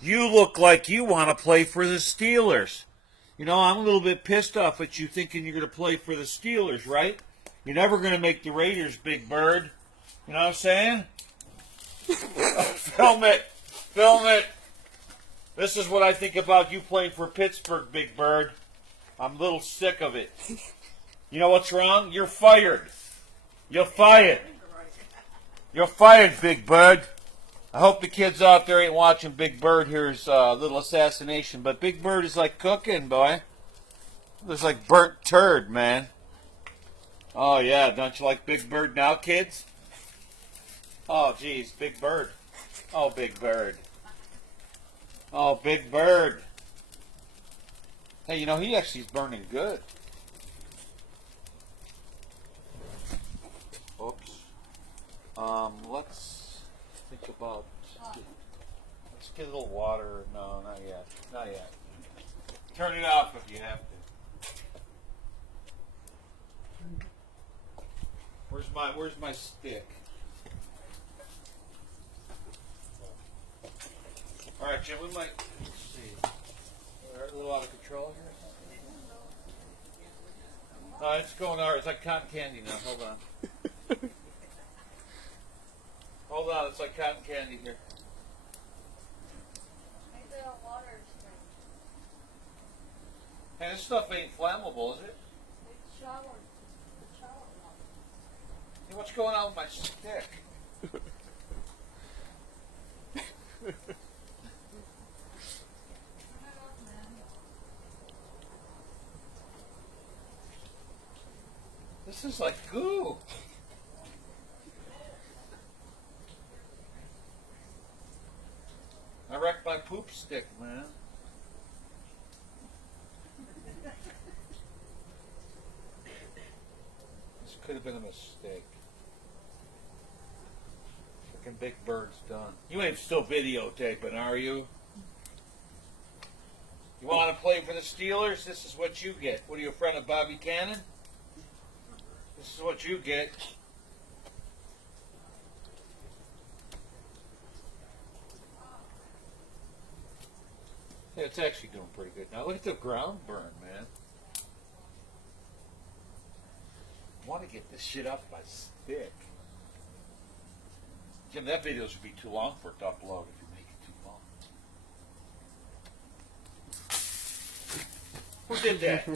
You look like you want to play for the Steelers. You know, I'm a little bit pissed off at you thinking you're going to play for the Steelers, right? You're never going to make the Raiders, Big Bird. You know what I'm saying? Film it. Film it. This is what I think about you playing for Pittsburgh, Big Bird. I'm a little sick of it. You know what's wrong? You're fired. You're fired. You're fired, Big Bird. I hope the kids out there ain't watching Big Bird here's little assassination, but Big Bird is like cooking, boy. It's like burnt turd, man. Oh, yeah. Don't you like Big Bird now, kids? Oh, geez. Big Bird. Oh, Big Bird. Oh, Big Bird. Hey, you know, he actually is burning good. Oops. Let's think about... Let's get a little water. No, not yet. Not yet. Turn it off if you have to. Where's my stick? All right, Jim, we might, let's see. We're a little out of control here. No, it's going all right. It's like cotton candy now. Hold on. Hold on. It's like cotton candy here. Hey, this stuff ain't flammable, is it? Hey, what's going on with my stick? This is like goo. I wrecked my poop stick, man. This could have been a mistake. Freaking Big Bird's done. You ain't still videotaping, are you? You want to play for the Steelers? This is what you get. What are you, a friend of Bobby Cannon? This is what you get. Yeah, it's actually doing pretty good. Now look at the ground burn, man. I want to get this shit off my stick. Jim, that video should be too long for it to upload if you make it too long. Who did that?